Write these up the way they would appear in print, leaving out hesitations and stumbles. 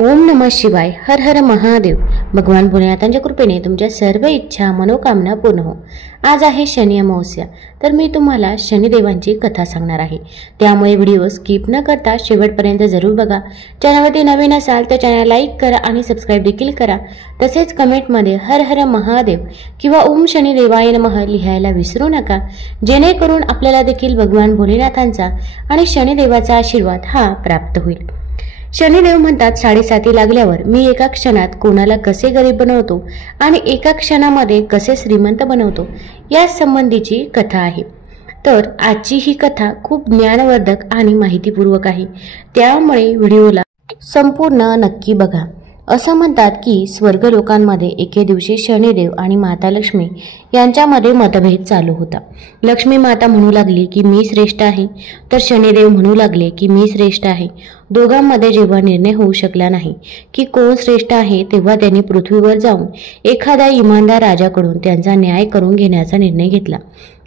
ओम नमः शिवाय. हर हर महादेव. भगवान भोलेनाथांच्या कृपेने तुमच्या सर्व इच्छा मनोकामना पूर्ण हो. आज आहे शनी अमावस्या, तर मी तुम्हाला शनिदेवांची कथा सांगणार आहे. त्यामुळे व्हिडिओ स्किप न करता शेवटपर्यंत जरूर बघा. चॅनलवरती नवीन असाल तर चॅनल लाईक करा आणि सबस्क्राईब देखील करा. तसेच कमेंटमध्ये हर हर महादेव किंवा ओम शनिदेवाय नमः लिहायला विसरू नका, जेणेकरून आपल्याला देखील भगवान भोलेनाथांचा आणि शनिदेवाचा आशीर्वाद हा प्राप्त होईल. शनिदेव म्हणतात, 7:30 लागल्यावर मी एका क्षणात कोणाला कसे गरीब बनवतो आणि एका क्षणामध्ये कसे श्रीमंत बनवतो या संबंधीची कथा आहे. तर आजची ही कथा खूप ज्ञानवर्धक आणि माहितीपूर्वक आहे, त्यामुळे व्हिडिओला संपूर्ण नक्की बघा. असं म्हणतात की स्वर्गलोकांमध्ये एके दिवशी शनिदेव आणि माता लक्ष्मी यांच्यामध्ये मतभेद चालू होता. लक्ष्मी माता म्हणू लागली की मी श्रेष्ठ आहे, तर शनिदेव म्हणू लागले की मी श्रेष्ठ आहे. दोघांमध्ये जेव्हा निर्णय होऊ शकला नाही की कोण श्रेष्ठ आहे, तेव्हा त्यांनी पृथ्वीवर जाऊन एखाद्या इमानदार राजाकडून त्यांचा न्याय करून घेण्याचा निर्णय घेतला.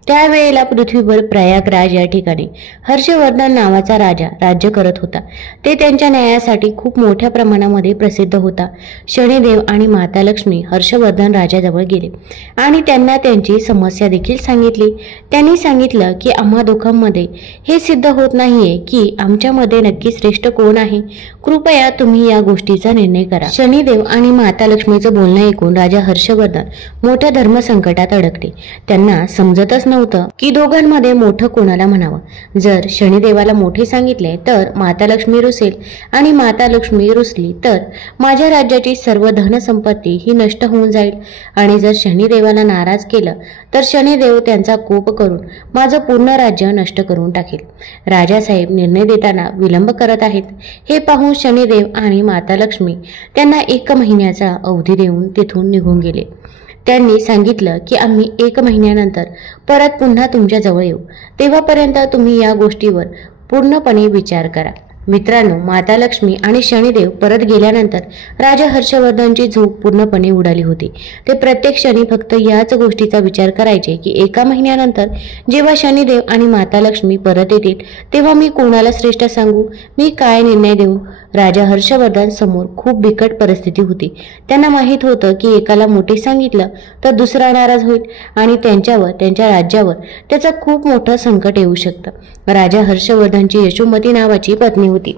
त्यावेळेला पृथ्वीवर प्रयागराज या ठिकाणी हर्षवर्धन नावाचा राजा राज्य करत होता. ते त्यांच्या न्यायासाठी खूप मोठ्या प्रमाणामध्ये प्रसिद्ध होता. शनिदेव आणि माता लक्ष्मी हर्षवर्धन राजाजवळ गेले आणि त्यांना त्यांची समस्या देखील सांगितली. त्यांनी सांगितलं की आम्हा दोघांमध्ये हे सिद्ध होत नाहीये की आमच्यामध्ये नक्की श्रेष्ठ कोण आहे. कृपया तुम्ही या गोष्टीचा निर्णय करा. शनिदेव आणि माता लक्ष्मीचं बोलणं ऐकून राजा हर्षवर्धन मोठ्या धर्मसंकटात अडकले. त्यांना समजतच नव्हतं की दोघांमध्ये मोठं कोणाला म्हणावं. जर शनिदेवाला मोठे सांगितले तर माता लक्ष्मी रुसेल आणि माता लक्ष्मी रुसली तर माझ्या राज्याची सर्व धनसंपत्ती ही नष्ट होऊन जाईल, आणि जर शनिदेवाला नाराज केलं तर शनिदेव त्यांचा कोप करून माझं पूर्ण राज्य नष्ट करून टाकेल. राजासाहेब निर्णय देताना विलंब करत आहेत हे पाहून शनिदेव आणि माता लक्ष्मी त्यांना 1 महिन्याचा अवधी देऊन तिथून निघून गेले. त्यांनी सांगितलं की आम्ही 1 महिन्यानंतर परत पुन्हा तुमच्या जवळ येऊ, तेव्हापर्यंत तुम्ही या गोष्टीवर पूर्णपणे विचार करा. मित्रांनो, माता लक्ष्मी आणि शनिदेव परत गेल्यानंतर राजा हर्षवर्धनची झोप पूर्णपणे उडाली होती. ते प्रत्येक क्षणी फक्त याच गोष्टीचा विचार करायचे की 1 महिन्यानंतर जेव्हा शनिदेव आणि माता लक्ष्मी परत येतील तेव्हा मी कोणाला श्रेष्ठ सांगू, मी काय निर्णय देऊ. राजा हर्षवर्धन समोर खूप बिकट परिस्थिती होती. त्यांना माहीत होतं की एकाला मोठे सांगितलं तर दुसरा नाराज होईल आणि त्यांच्यावर, त्यांच्या राज्यावर त्याचं खूप मोठं संकट येऊ शकतं. राजा हर्षवर्धनची यशोमती नावाची पत्नी होती.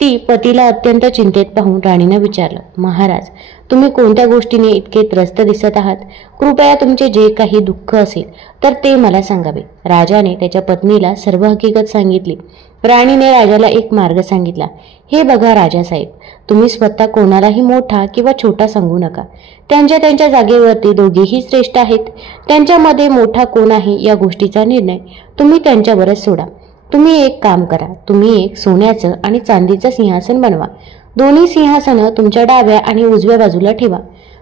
ती पतीला अत्यंत चिंतेत पाहून राणीनं विचारलं, महाराज, तुम्ही कोणत्या गोष्टीने इतके त्रस्त दिसत आहात? कृपया तुमचे जे काही दुःख असेल तर ते मला सांगावे. राजाने त्याच्या पत्नीला सर्व हकीकत सांगितली. राणीने राजाला एक मार्ग सांगितला. हे बघा राजासाहेब, तुम्ही स्वतः कोणालाही मोठा किंवा छोटा सांगू नका. त्यांच्या त्यांच्या जागेवरती दोघेही श्रेष्ठ आहेत. त्यांच्यामध्ये मोठा कोण आहे या गोष्टीचा निर्णय तुम्ही त्यांच्यावरच सोडा. तुम्ही एक काम करा, तुम्ही एक सोन्याचं आणि चांदीचं सिंहासन बनवा. दोन्ही सिंहासनं तुमच्या डाव्या आणि उजव्या बाजूला ठेवा.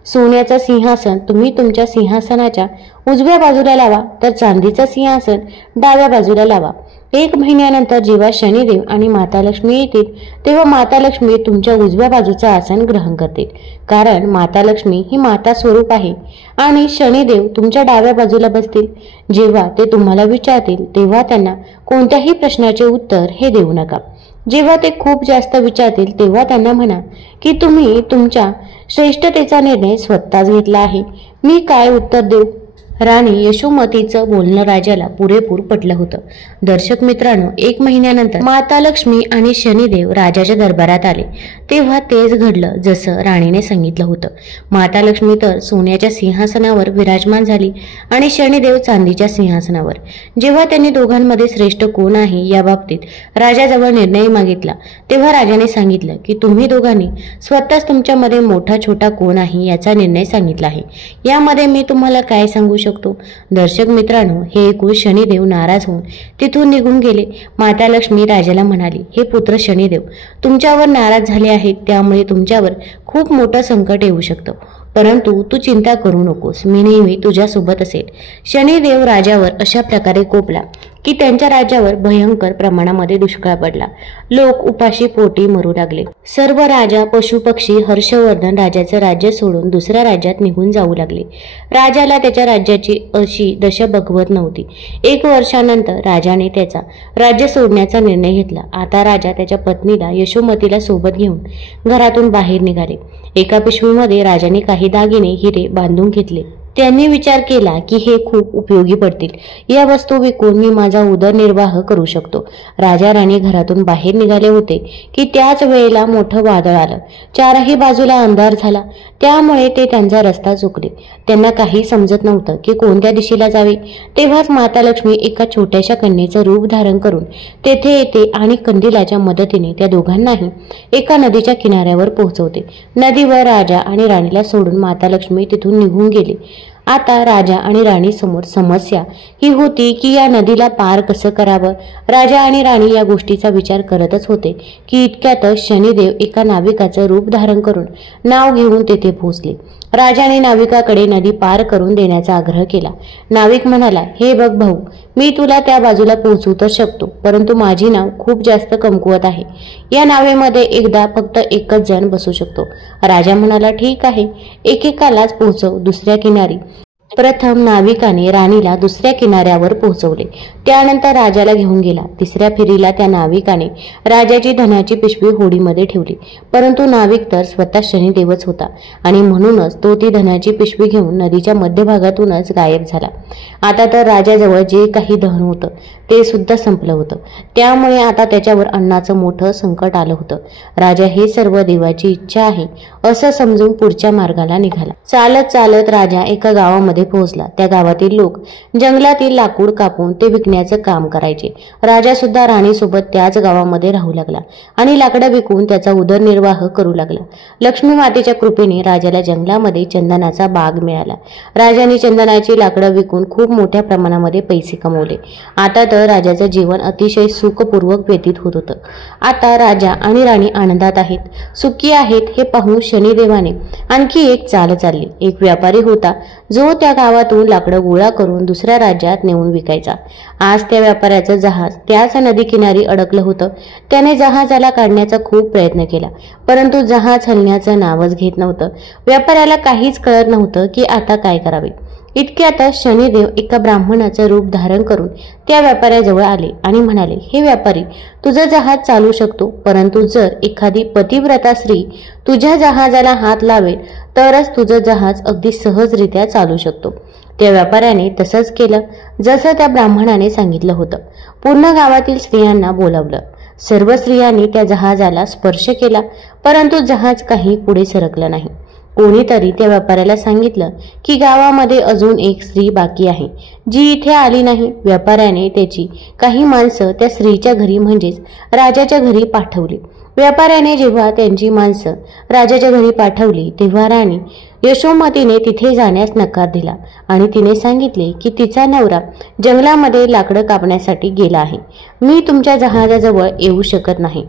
सोन्याचं सिंहासन तुम्ही तुमच्या सिंहासनाच्या उजव्या बाजूला लावा, तर चांदीचं सिंहासन डाव्या बाजूला लावा. 1 महिन्यानंतर जेव्हा शनिदेव आणि माता लक्ष्मी येतील तेव्हा माता लक्ष्मी तुमच्या उजव्या बाजूचं आसन ग्रहण करतील, कारण माता लक्ष्मी ही माता स्वरूप आहे, आणि शनिदेव तुमच्या डाव्या बाजूला बसतील. जेव्हा ते तुम्हाला विचारतील तेव्हा त्यांना कोणत्याही प्रश्नाचे उत्तर हे देऊ नका. जेव्हा ते खूप जास्त विचारतील तेव्हा त्यांना म्हणा की तुम्ही तुमच्या श्रेष्ठतेचा निर्णय स्वतःच घेतला आहे. मी काय उत्तर देऊ? राणी यशोमतीचं बोलणं राजाला पुरेपूर पटलं होतं. दर्शक मित्रांनो, 1 महिन्यानंतर माता लक्ष्मी आणि शनिदेव राजाच्या दरबारात आले तेव्हा तेच घडलं जसं राणीने सांगितलं होतं. माता लक्ष्मी तर सोन्याच्या सिंहासनावर विराजमान झाली आणि शनिदेव चांदीच्या सिंहासनावर. जेव्हा त्यांनी दोघांमध्ये श्रेष्ठ कोण आहे या बाबतीत राजाजवळ निर्णय मागितला तेव्हा राजाने सांगितलं की तुम्ही दोघांनी स्वतःच तुमच्यामध्ये मोठा छोटा कोण आहे याचा निर्णय सांगितला आहे. यामध्ये मी तुम्हाला काय सांगू शकतो? दर्शक मित्रांनो, हे ऐकून शनिदेव नाराज होऊन तिथून निघून गेले. माता लक्ष्मी राजाला म्हणाली, हे पुत्र शनिदेव तुमच्यावर नाराज झाले आहेत, त्यामुळे तुमच्यावर खूप मोठं संकट येऊ शकतं. परंतु तू चिंता करू नकोस, मी नेहमी तुझ्यासोबत असेल. शनिदेव राजावर अशा प्रकारे कोपला की त्यांच्या राज्यावर भयंकर प्रमाणामध्ये दुष्काळ पडला. लोक उपाशी पोटी मरू लागले. सर्व राजा, पशु पक्षी, हर्षवर्धन राजाचं राज्य सोडून दुसऱ्या राज्यात निघून जाऊ लागले. राजाला त्याच्या राज्याची अशी दशा बघवत नव्हती. 1 वर्षानंतर राजाने त्याचा राज्य सोडण्याचा निर्णय घेतला. आता राजा त्याच्या पत्नीला यशोमतीला सोबत घेऊन घरातून बाहेर निघाले. एका पिशवीमध्ये राजाने काही दागिने, हिरे बांधून घेतले. त्यांनी विचार केला की हे खूप उपयोगी पडतील. या वस्तू विकून मी माझा उदरनिर्वाह करू शकतो. राजा राणी घरातून बाहेर निघाले होते की त्याच वेळेला मोठं वादळ आलं. चारही बाजूला अंधार झाला. त्यामुळे ते त्यांचा रस्ता चुकले. त्यांना काही समजत नव्हतं की कोणत्या दिशेला जावे. तेव्हाच माता लक्ष्मी एका छोट्याशा कन्येचं रूप धारण करून तेथे येते आणि कंदिलाच्या मदतीने त्या दोघांनाही एका नदीच्या किनाऱ्यावर पोहोचवते. नदीवर राजा आणि राणीला सोडून माता लक्ष्मी तिथून निघून गेली. आता राजा आणि राणी समोर समस्या ही होती की या नदीला पार कसं करावं. राजा आणि राणी या गोष्टीचा विचार करतच होते की इतक्यातच शनिदेव एका नाविकाचं रूप धारण करून नाव घेऊन तेथे पोहोचले. राजाने नाविकाकडे नदी पार करून देण्याचा आग्रह केला. नाविक म्हणाला, हे बघ भाऊ, मी तुला त्या बाजूला पोहोचू तर शकतो, परंतु माझी नाव खूप जास्त कमकुवत आहे. या नावेमध्ये एकदा फक्त एकच जण बसू शकतो. राजा म्हणाला, ठीक आहे, एकेकालाच पोहोचव. दुसऱ्या किनारी प्रथम नाविकाने राणीला दुसऱ्या किनाऱ्यावर पोहोचवले. त्यानंतर राजाला घेऊन गेला. तिसऱ्या फेरीला त्या नाविकाने राजाची धनाची पिशवी होडीमध्ये ठेवली. परंतु नाविक तर स्वतः शनिदेवच होता आणि म्हणूनच तो ती धनाची पिशवी घेऊन नदीच्या मध्यभागातूनच गायब झाला. आता तर राजाजवळ जे काही धन होतं ते सुद्धा संपलं होतं. त्यामुळे आता त्याच्यावर अन्नाचं मोठं संकट आलं होतं. राजा हे सर्व देवाची इच्छा आहे असं समजून पुढच्या मार्गाला निघाला. चालत चालत राजा एका गावामध्ये पोहोचला. त्या गावातील लोक जंगलातील लाकूड कापून ते विकण्याचं काम करायचे. राजा सुद्धा राणीसोबत त्याच गावामध्ये राहू लागला आणि लाकडं विकून त्याचा उदरनिर्वाह करू लागला. लक्ष्मी मातेच्या कृपेने राजाला जंगलामध्ये चंदनाचा बाग मिळाला. राजाने चंदनाची लाकडं विकून खूप मोठ्या प्रमाणामध्ये पैसे कमवले. आता तर राजाचं जीवन अतिशय सुखपूर्वक व्यतीत होत होतं. आता राजा आणि राणी आनंदात आहेत, सुखी आहेत हे पाहून शनिदेवाने आणखी एक चाल चालली. एक व्यापारी होता जो त्या गावातून लाकडं गोळा करून दुसऱ्या राज्यात नेऊन विकायचा. आज त्या व्यापाऱ्याचं जहाज त्याच नदीकिनारी अडकलं होतं. त्याने जहाजाला काढण्याचा खूप प्रयत्न केला, परंतु जहाज हलण्याचं नावच घेत नव्हतं. व्यापाऱ्याला काहीच कळत नव्हतं की आता काय करावे. इतक्यातच शनिदेव एका ब्राह्मणाचं रूप धारण करून त्या व्यापाऱ्याजवळ आले आणि म्हणाले, हे व्यापारी, तुझं जहाज चालू शकतो, परंतु जर एखादी पतिव्रता स्त्री तुझ्या जहाजाला हात लावेल तरच तुझं जहाज अगदी सहजरित्या चालू शकतो. त्या व्यापाऱ्याने तसंच केलं जसं त्या ब्राह्मणाने सांगितलं होतं. पूर्ण गावातील स्त्रियांना बोलावलं. सर्व स्त्रियांनी त्या जहाजाला स्पर्श केला, परंतु जहाज काही पुढे सरकलं नाही. कोणीतरी त्या व्यापाऱ्याला सांगितलं की गावामध्ये अजून एक स्त्री बाकी आहे जी इथे आली नाही. व्यापाऱ्याने त्याची काही माणसं त्या स्त्रीच्या घरी म्हणजेच राजाच्या घरी पाठवली. व्यापाऱ्याने जेव्हा त्यांची माणसं राजाच्या घरी पाठवली तेव्हा राणी यशोमतीने तिथे जाण्यास नकार दिला आणि तिने सांगितले की तिचा नवरा जंगलामध्ये लाकडं कापण्यासाठी गेला आहे. मी तुमच्या जहाजाजवळ येऊ शकत नाही.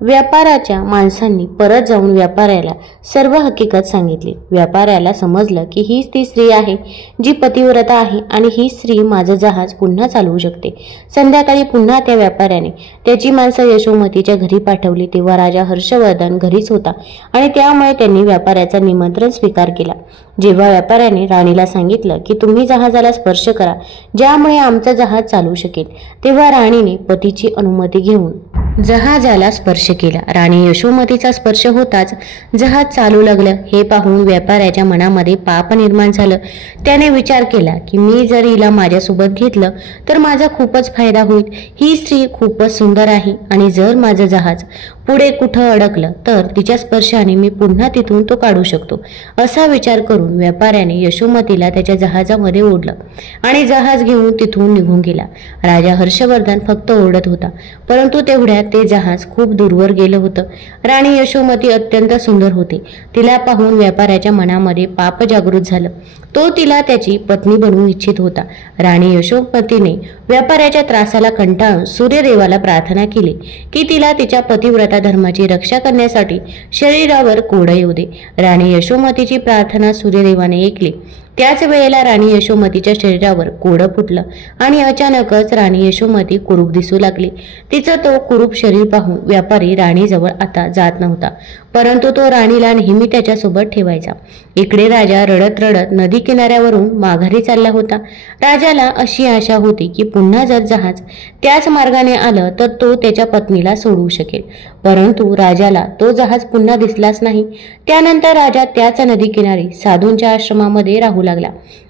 व्यापाराच्या माणसांनी परत जाऊन व्यापाऱ्याला सर्व हकीकत सांगितली. व्यापाऱ्याला समजलं की हीच ती स्त्री आहे जी पतिव्रता आहे आणि ही स्त्री माझं जहाज पुन्हा चालवू शकते. संध्याकाळी पुन्हा त्या व्यापाऱ्याने त्याची माणसं यशोमतीच्या घरी पाठवली. तेव्हा राजा हर्षवर्धन घरीच होता आणि त्यामुळे त्यांनी व्यापाऱ्याचं निमंत्रण स्वीकार केला. जेव्हा व्यापाऱ्याने राणीला सांगितलं की तुम्ही जहाजाला स्पर्श करा ज्यामुळे आमचं जहाज चालू शकेल, तेव्हा राणीने पतीची अनुमती घेऊन जहाजाला स्पर्श केला. राणी यशोमतीचा स्पर्श होताच जहाज चालू लागलं. हे पाहून व्यापाऱ्याच्या मनामध्ये पाप निर्माण झालं. त्याने विचार केला की मी जर हिला माझ्यासोबत घेतलं तर माझा खूपच फायदा होईल. ही स्त्री खूपच सुंदर आहे आणि जर माझं जहाज पुढे कुठं अडकलं तर तिच्या स्पर्शाने मी पुन्हा तिथून तो काढू शकतो. असा विचार करून व्यापाऱ्याने यशोमतीला त्याच्या जहाजामध्ये ओढलं आणि जहाज घेऊन तिथून निघून गेला. राजा हर्षवर्धन फक्त ओरडत होता, परंतु तेवढ्यात ते जहाज खूप दूरवर गेलं होतं. राणी यशोमती अत्यंत सुंदर होती. तिला पाहून व्यापाऱ्याच्या मनामध्ये पाप जागृत झालं. तो तिला त्याची पत्नी बनवू इच्छित होता. राणी यशोमतीने व्यापाऱ्याच्या त्रासाला कंटाळून सूर्यदेवाला प्रार्थना केली की तिला तिच्या पतिव्रता माता धर्माची रक्षा करण्यासाठी शरीरावर कोड येऊ दे. राणी यशोमतीची प्रार्थना सूर्यदेवाने ऐकली. त्याच वेळेला राणी यशोमतीच्या शरीरावर कोडं फुटलं आणि अचानकच राणी यशोमती कुरूप दिसू लागली. तिचं तो कुरूप शरीर पाहून व्यापारी राणीजवळ आता जात नव्हता, परंतु तो राणीला नेहमी त्याच्यासोबत ठेवायचा. इकडे राजा रडत रडत नदी किनाऱ्यावरून माघारी चालला होता. राजाला अशी आशा होती की पुन्हा जर जहाज त्याच मार्गाने आलं तर तो त्याच्या पत्नीला सोडवू शकेल, परंतु राजाला तो जहाज पुन्हा दिसलाच नाही. त्यानंतर राजा त्याच नदी किनारी साधूंच्या आश्रमामध्ये राहू लागला.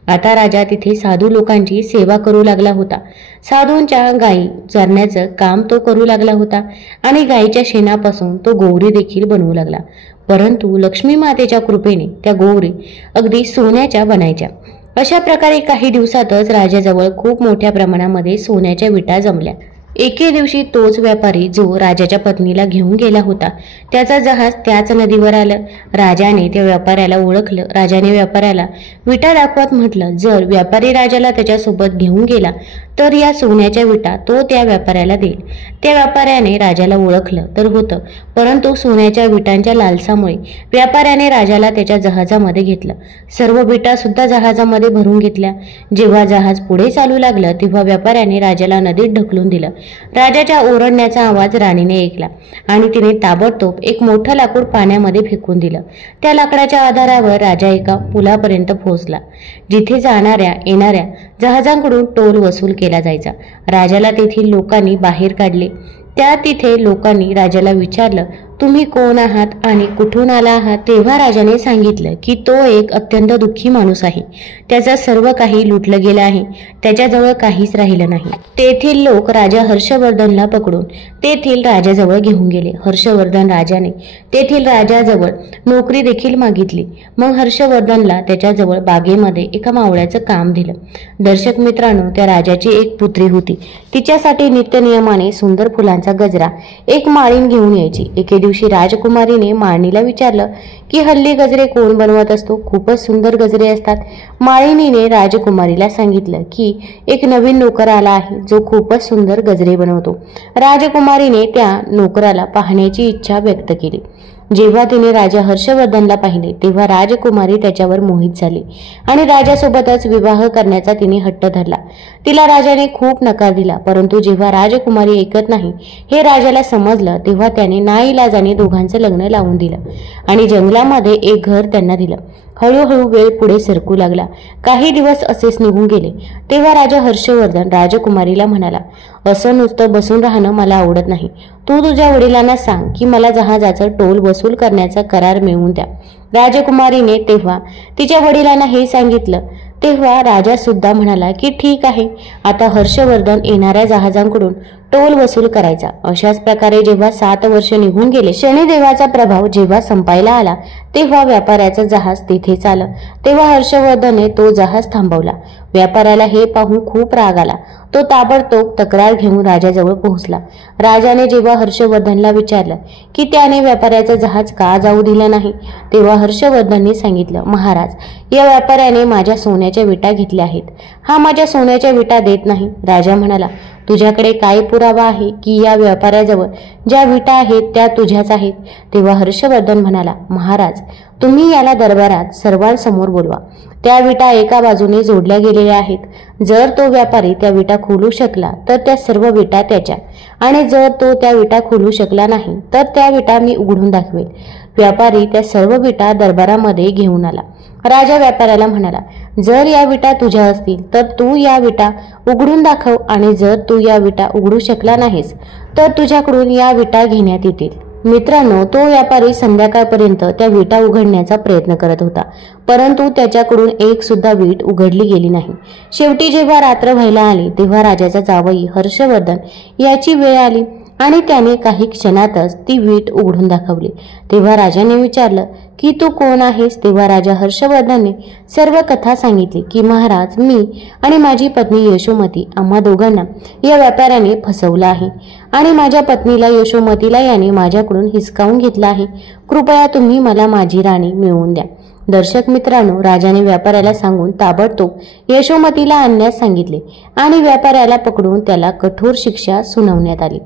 आता राजा तिथे साधू लोकांची सेवा करू लागला होता. साधूंच्या गायी चरण्याचं काम तो करू लागला होता आणि गायीच्या शेणापासून तो गोवरी देखील बनवू लागला. परंतु लक्ष्मी मातेच्या कृपेने त्या गोवरी अगदी सोन्याच्या बनायच्या. अशा प्रकारे काही दिवसातच राजाजवळ खूप मोठ्या प्रमाणामध्ये सोन्याच्या विटा जमल्या. एके दिवशी तोच व्यापारी जो राजाच्या पत्नीला घेऊन गेला होता त्याचा जहाज त्याच नदीवर आलं. राजाने त्या व्यापाऱ्याला ओळखलं. राजाने व्यापाऱ्याला विटा दाखवत म्हटलं, जर व्यापारी राजाला त्याच्यासोबत घेऊन गेला तर या सोन्याच्या विटा तो त्या व्यापाऱ्याला देईल. त्या व्यापाऱ्याने राजाला ओळखलं तर होतं, परंतु सोन्याच्या विटांच्या लालसामुळे व्यापाऱ्याने राजाला त्याच्या जहाजामध्ये घेतलं. सर्व विटा सुद्धा जहाजामध्ये भरून घेतल्या. जेव्हा जहाज पुढे चालू लागलं तेव्हा व्यापाऱ्याने राजाला नदीत ढकलून दिलं. राजाच्या ओरडण्याचा आवाज राणीने ऐकला आणि तिने ताबडतोब एक मोठं लाकूड पाण्यामध्ये फेकून दिलं. त्या लाकडाच्या आधारावर राजा एका पुलापर्यंत पोहोचला, जिथे जाणाऱ्या येणाऱ्या जहाजांकडून टोल वसूल केला जायचा. राजाला तेथील लोकांनी बाहेर काढले. तिथे लोकांनी राजाला विचारलं, तुम्ही कोण आहात आणि कुठून आला आहात? तेव्हा राजाने सांगितलं की तो एक अत्यंत दुःखी माणूस आहे. त्याचं सर्व काही लुटलं गेलं आहे. त्याच्याजवळ काहीच राहिलं नाही. तेथील लोक राजा हर्षवर्धनला पकडून तेथील राजाजवळ घेऊन गेले. हर्षवर्धन राजाने तेथील राजाजवळ नोकरी देखील मागितली. मग हर्षवर्धनला त्याच्याजवळ बागेमध्ये एका मावळ्याचं काम दिलं. दर्शक मित्रांनो, त्या राजाची एक पुत्री होती. तिच्यासाठी नित्यनियमाने सुंदर फुलांचा गजरा एक माळीण घेऊन यायची. एके दिवशी राजकुमारीने माळणीला विचारलं की हल्ली गजरे कोण बनवत असतो? खूपच सुंदर गजरे असतात. माळिनीने राजकुमारीला सांगितलं की एक नवीन नोकर आला आहे जो खूपच सुंदर गजरे बनवतो. राजकुमारीने त्या नोकराला पाहण्याची इच्छा व्यक्त केली. जेव्हा तिने राजा हर्षवर्धनला पाहिले तेव्हा राजकुमारी त्याच्यावर मोहित झाली आणि राजासोबतच विवाह करण्याचा तिने हट्ट धरला. तिला राजाने खूप नकार दिला, परंतु जेव्हा राजकुमारी ऐकत नाही हे राजाला समजलं तेव्हा त्याने नाईलाजाने दोघांचं लग्न लावून दिलं आणि जंगलामध्ये एक घर त्यांना दिलं. हळूहळू वेळ पुढे सरकू लागला. काही दिवस असेच निघून गेले. तेव्हा राजा हर्षवर्धन राजकुमारीला म्हणाला, असं नुसतं बसून राहणं मला आवडत नाही. तू तुझ्या वडिलांना सांग की मला जहाजाचं टोल वसूल करण्याचा करार मिळवून द्या. राजकुमारीने तेव्हा तिच्या वडिलांना हे सांगितलं तेव्हा राजा सुद्धा म्हणाला की ठीक आहे, आता हर्षवर्धन येणाऱ्या जहाजांकडून टोल वसूल करायचा. अशाच प्रकारे जेव्हा 7 वर्ष निघून गेले, शनिदेवाचा प्रभाव जेव्हा संपायला आला तेव्हा व्यापाऱ्याचं जहाज तिथेच आलं. तेव्हा हर्षवर्धनने तो जहाज थांबवला. व्यापाऱ्याला हे पाहून खूप राग आला. तो ताबडतोब तक्रार घेऊन राजाजवळ पोहोचला. राजाने जेव्हा हर्षवर्धनला विचारलं की त्याने व्यापाऱ्याचं जहाज का जाऊ दिलं नाही तेव्हा हर्षवर्धनने सांगितलं, महाराज, या व्यापाऱ्याने माझ्या सोन्याच्या विटा घेतल्या आहेत. हा माझ्या सोन्याच्या विटा देत नाही. राजा म्हणाला, तुझ्याकडे काय पुरावा आहे की या व्यापाऱ्याजवळ ज्या विटा आहेत त्या तुझ्याच आहेत? तेव्हा हर्षवर्धन म्हणाला, महाराज, तुम्ही याला दरबारात सर्वांसमोर बोलवा. त्या विटा एका बाजूने जोडल्या गेलेल्या आहेत. जर तो व्यापारी त्या विटा खोलू शकला तर त्या सर्व विटा त्याच्या, आणि जर तो त्या विटा खोलू शकला नाही तर त्या विटा मी उघडून दाखवेल. व्यापारी त्या सर्व विटा दरबारामध्ये घेऊन आला. राजा व्यापाऱ्याला म्हणाला, जर या विटा तुझ्या असतील तर तू या विटा उघडून दाखव, आणि जर तू या विटा उघडू शकला नाहीस तर तुझ्याकडून या विटा घेण्यात येतील. मित्रांनो, तो व्यापारी संध्याकाळपर्यंत त्या विटा उघडण्याचा प्रयत्न करत होता, परंतु त्याच्याकडून एक सुद्धा वीट उघडली गेली नाही. शेवटी जेव्हा रात्र व्हायला आली तेव्हा राजाचा जावई हर्षवर्धन याची वेळ आली आणि त्याने काही क्षणातच ती वीट उघडून दाखवली. तेव्हा राजाने विचारलं की तू कोण आहेस? तेव्हा राजा हर्षवर्धनने सर्व कथा सांगितली की महाराज, मी आणि माझी पत्नी यशोमती आम्हा दोघांना या व्यापाऱ्याने फसवलं आहे आणि माझ्या पत्नीला यशोमतीला याने माझ्याकडून हिसकावून घेतलं आहे. कृपया तुम्ही मला माझी राणी मिळवून द्या. दर्शक मित्रांनो, राजाने व्यापाऱ्याला सांगून ताबडतोब यशोमतीला आणण्यास सांगितले आणि व्यापाऱ्याला पकडून त्याला कठोर शिक्षा सुनावण्यात आली.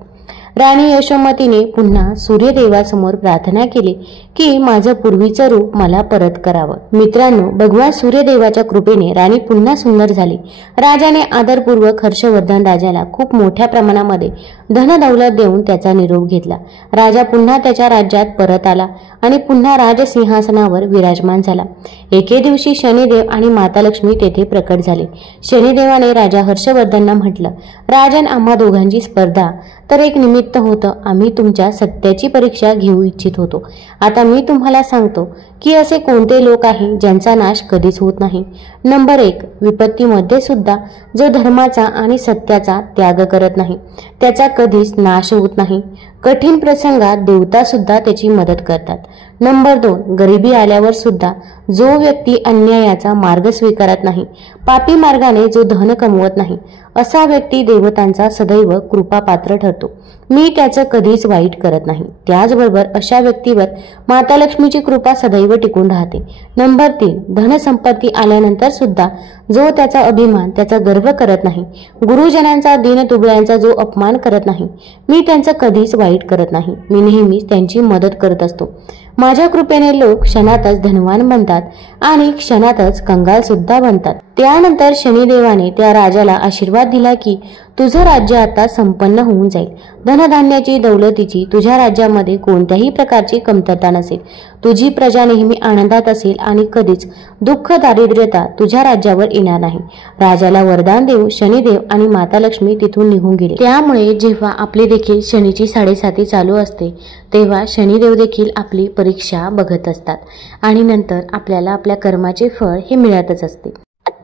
राणी यशोमतीने पुन्हा सूर्यदेवासमोर प्रार्थना केली की माझं पूर्वीचं रूप मला परत करावं. मित्रांनो, भगवान सूर्यदेवाच्या कृपेने राणी पुन्हा सुंदर झाली. राजाने आदरपूर्वक हर्षवर्धन राजाला खूप मोठ्या प्रमाणामध्ये धनदौलत देऊन त्याचा निरोप घेतला. राजा पुन्हा त्याच्या राज्यात परत आला आणि पुन्हा राजसिंहासनावर विराजमान झाला. एके दिवशी शनिदेव आणि माता लक्ष्मी तेथे प्रकट झाले. शनिदेवाने राजा हर्षवर्धनला म्हटलं, राजन, आम्हा दोघांची स्पर्धा तर एक निमित्त होतं. आम्ही तुमच्या सत्याची परीक्षा घेऊ इच्छित होतो. आता मी तुम्हाला सांगतो की असे कोणते लोक आहे ज्यांचा नाश कधीच होत नाही. नंबर 1, विपत्तीमध्ये सुद्धा जो धर्माचा आणि सत्याचा त्याग करत नाही त्याचा कधीच नाश होत नाही. कठीण प्रसंगात देवता सुद्धा त्याची मदत करतात. नंबर 2, गरिबी आल्यावर सुद्धा जो व्यक्ती अन्यायाचा मार्ग स्वीकारत नाही, पापी मार्गाने जो धन कमवत नाही, असा व्यक्ती देवतांचा सदैव कृपापात्र ठरतो. मी त्याचं कधीच वाईट करत नाही. त्याचबरोबर अशा व्यक्तीवर माता लक्ष्मीची कृपा सदैव टिकून राहते. नंबर 3, धनसंपत्ती आल्यानंतर सुद्धा जो त्याचा अभिमान, त्याचा गर्व करत नाही, गुरुजनांचा, दीनदुबळ्यांचा जो अपमान करत नाही, मी त्यांचं कधीच वाईट करत नाही. मी नेहमीच त्यांची मदत करत असतो. माझ्या कृपेने लोक क्षणातच धनवान बनतात आणि क्षणातच कंगाल सुद्धा बनतात. त्यानंतर शनिदेवाने त्या राजाला आशीर्वाद दिला की तुझं राज्य आता संपन्न होऊन जाईल. धनधान्याची, दौलतीची तुझ्या राज्यामध्ये कोणत्याही प्रकारची कमतरता नसेल. तुझी प्रजा नेहमी आनंदात असेल आणि कधीच दुःख, दारिद्र्यता तुझ्या राज्यावर येणार नाही. राजाला वरदान देऊन शनिदेव आणि माता लक्ष्मी तिथून निघून गेले. त्यामुळे जेव्हा आपली देखील शनीची 7.5 चालू असते तेव्हा शनिदेव देखील आपली परीक्षा बघत असतात आणि नंतर आपल्याला आपल्या कर्माचे फळ हे मिळतच असते.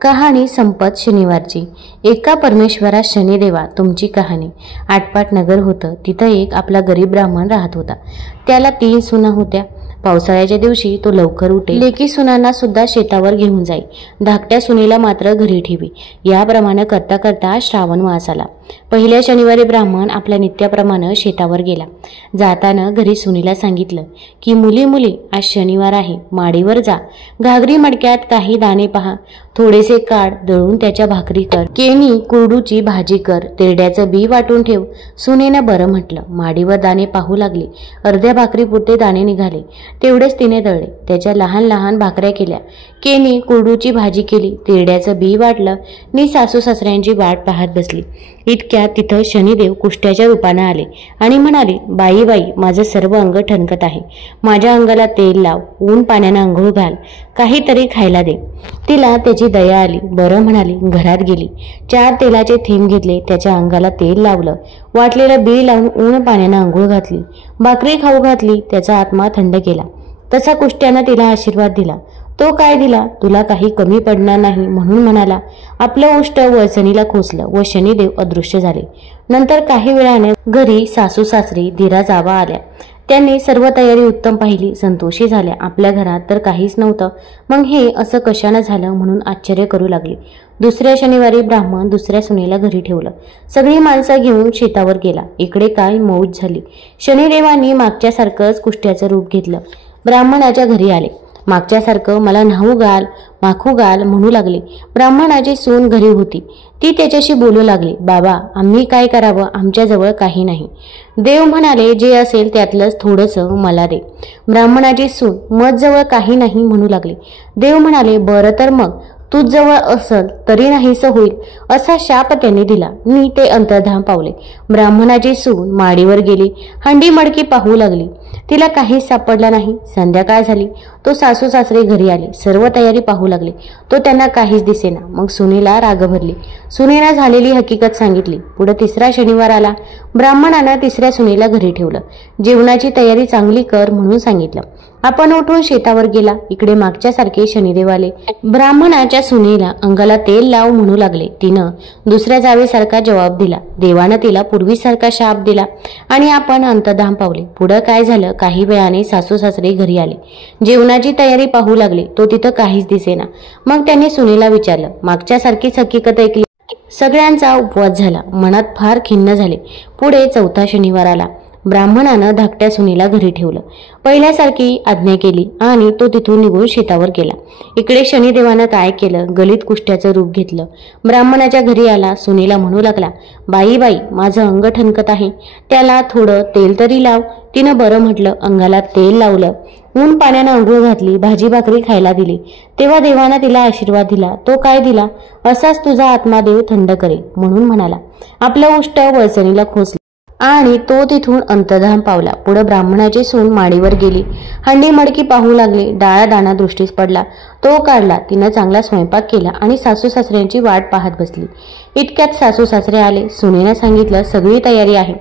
कहाणी संपत शनिवारची. एका परमेश्वरा शनिदेवा तुमची कहाणी. आटपाट नगर होतं. तिथं एक आपला गरीब ब्राह्मण राहत होता. त्याला 3 सुना होत्या. पावसाळ्याच्या दिवशी तो लवकर उठे, लेकी सुनांना सुद्धा शेतावर घेऊन जाई, धाकट्या सुनेला मात्र घरी ठेवी. याप्रमाणे करता करता श्रावण मास आला. पहिल्या शनिवारी ब्राह्मण आपल्या नित्याप्रमाणे शेतावर गेला. जाताना घरी सुनीला सांगितलं की मुली आज शनिवार आहे, माडीवर जा, घागरी मडक्यात काही दाणे पहा, थोडेसे काढ, दळून त्याच्या भाकरी कर, केणी कुरडूची भाजी कर, तेरड्याचं बी वाटून ठेव. सुनेनं बरं म्हटलं. माडीवर दाणे पाहू लागली. अर्ध्या भाकरीपुरते दाणे निघाले. तेवढेच तिने दळले. त्याच्या लहान लहान भाकऱ्या केल्या, केणी कुरडूची भाजी केली, तेरड्याचं बी वाटलं नि सासू सासऱ्यांची वाट पाहत बसली. इतक्यात तिथं शनिदेव कुष्ट्याच्या रूपाने आले आणि म्हणाले, बाई माझं सर्व अंग ठणकत आहे, माझ्या अंगाला तेल लाव, ऊन पाण्यानं आंघोळ घाल, काहीतरी खायला दे. तिला त्याची दया आली. बरं म्हणाली. घरात गेली. 4 तेलाचे थेंब घेतले, त्याच्या अंगाला तेल लावलं, वाटलेलं बी लावून ऊन पाण्यानं आंघोळ घातली, भाकरी खाऊ घातली, त्याचा आत्मा थंड केला. तसा कुष्ट्यानं तिला आशीर्वाद दिला. तो काय दिला, तुला काही कमी पडणार नाही म्हणून म्हणाला. आपलं उष्ट वळसणीला खोचलं व शनिदेव अदृश्य झाले. नंतर काही वेळाने घरी सासू सासरी, दिरा जावा आल्या. त्यांनी सर्व तयारी उत्तम पाहिली, संतोषी झाल्या. आपल्या घरात तर काहीच नव्हतं. मग हे असं कशानं झालं म्हणून आश्चर्य करू लागले. दुसऱ्या शनिवारी ब्राह्मण दुसऱ्या सुनेला घरी ठेवलं. सगळी माणसं घेऊन शेतावर गेला. इकडे काय मौज झाली. शनिदेवांनी मागच्यासारखंच कुष्ट्याचं रूप घेतलं. ब्राह्मणाच्या घरी आले. मागच्यासारखं मला न्हाऊ घाल, माखू घाल म्हणू लागले. ब्राह्मणाची सून घरी होती. ती त्याच्याशी बोलू लागली. बाबा, आम्ही काय करावं, आमच्याजवळ काही नाही. देव म्हणाले, जे असेल त्यातलंच थोडंसं मला दे. ब्राह्मणाची सून मजजवळ काही नाही म्हणू लागली. देव म्हणाले, बरं तर मग तूच जवळ असल तरी नाहीसं होईल, असा शाप त्यांनी दिला. मी ते अंतर्धान पावले. ब्राह्मणाची सून माडीवर गेली. हंडी मडकी पाहू लागली. तिला काहीच सापडलं नाही. संध्याकाळ झाली. तो सासू सासरे घरी आले. सर्व तयारी पाहू लागले. तो त्यांना काहीच दिसेना. मग सुनेला राग भरली. सुनेनं झालेली हकीकत सांगितली. पुढे 3रा शनिवार आला. ब्राह्मणानं 3ऱ्या सुनेला घरी ठेवलं. जेवणाची तयारी चांगली कर म्हणून सांगितलं. आपण उठून शेतावर गेला. इकडे मागच्यासारखे शनिदेव आले. ब्राह्मणाच्या सुनेला अंगाला तेल लाव म्हणू लागले. तिनं दुसऱ्या जावेसारखा जवाब दिला. देवानं तिला पूर्वीसारखा शाप दिला आणि आपण अंतर्धान पावले. पुढं काय झालं, काही वेळाने सासू सासरे घरी आले. जेवणाची तयारी पाहू लागले. तो तिथं काहीच दिसेना. मग त्यांनी सुनेला विचारलं. मागच्यासारखीच हकीकत ऐकली. सगळ्यांचा उपवास झाला. मनात फार खिन्न झाले. पुढे 4था शनिवार आला. ब्राह्मणानं धाकट्या सुनीला घरी ठेवलं, पहिल्यासारखी आज्ञा केली आणि तो तिथून निघून शेतावर गेला. इकडे शनिदेवानं काय केलं, गलित कुष्ट्याचं रूप घेतलं. ब्राह्मणाच्या घरी आला, सुनीला म्हणू लागला, बाई बाई माझं अंग ठणकत आहे, त्याला थोडं तेल तरी लाव. तिनं बरं म्हटलं, अंगाला तेल लावलं, ऊन पाण्यानं अंघोळ घातली, भाजी भाकरी खायला दिली. तेव्हा देवानं तिला आशीर्वाद दिला. तो काय दिला, असाच तुझा आत्मा देव थंड करेल म्हणून म्हणाला. आपलं उष्ट वळसणीला खोचलं आणि तो तिथून अंतर्धान पावला. पुढे ब्राह्मणाची सून माडीवर गेली, हंडी मडकी पाहू लागली. डाळा दाणा दृष्टीस पडला, तो काढला. तिनं चांगला स्वयंपाक केला आणि सासू सासऱ्यांची वाट पाहत बसली. इतक्यात सासू सासरे आले. सुनेनं सांगितलं, सगळी तयारी आहे,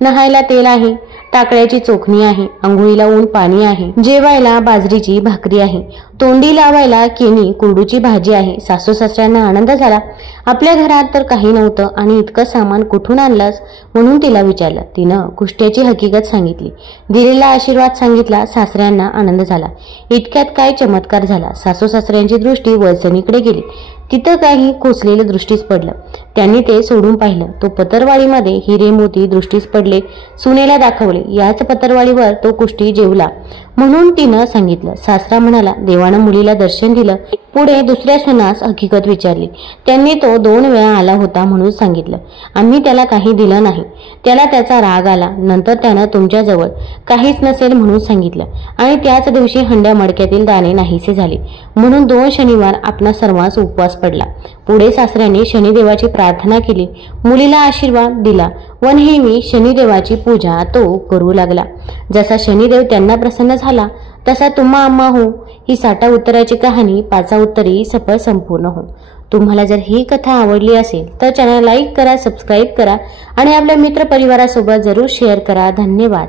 नहायला तेल आहे, टाकळ्याची चोखणी आहे, आंघोळीला ऊन पाणी आहे, जेवायला बाजरीची भाकरी आहे, तोंडी लावायला केणी कुरडूची भाजी आहे. सासू सासऱ्यांना आनंद झाला. आपल्या घरात तर काही नव्हतं आणि इतकं सामान कुठून आणलंस म्हणून तिला विचारलं. तिनं कुष्ट्याची हकीकत सांगितली, दिलेला आशीर्वाद सांगितला. सासऱ्यांना आनंद झाला. इतक्यात काय चमत्कार झाला. सासू सासऱ्यांची दृष्टी वळसणीकडे गेली. तिथं काही खोचलेलं दृष्टीस पडलं. त्यांनी ते सोडून पाहिलं. तो पतरवाळीमध्ये हिरे मोती दृष्टीस पडले. सुनेला दाखवले. याच पतरवाळीवर तो कुष्टी जेवला म्हणून तिनं सांगितलं. सासरा म्हणाला, देवानं मुलीला दर्शन दिलं. पुढे दुसऱ्या सुनास हकीकत विचारली. त्यांनी तो 2 वेळा आला होता म्हणून सांगितलं. आम्ही त्याला काही दिलं नाही. त्याला त्याचा राग आला. नंतर त्यानं तुमच्याजवळ काहीच नसेल म्हणून सांगितलं आणि त्याच दिवशी हंड्या मडक्यातील दाणे नाहीसे झाले म्हणून 2 शनिवार आपणा सर्वांस उपवास पडला. पुढे सासऱ्याने शनिदेवाची प्रार्थना केली, मुलीला आशीर्वाद दिला व नेहमी शनिदेवाची पूजा तो करू लागला. जसा शनिदेव त्यांना प्रसन्न झाला तसा तुम्हा आम्हा हो. ही 60 उत्तराची कहाणी 5 उत्तरी सफळ संपूर्ण हो. तुम्हाला जर ही कथा आवडली असेल तर चॅनल लाईक करा, सबस्क्राईब करा आणि आपल्या मित्र परिवारासोबत जरूर शेअर करा. धन्यवाद.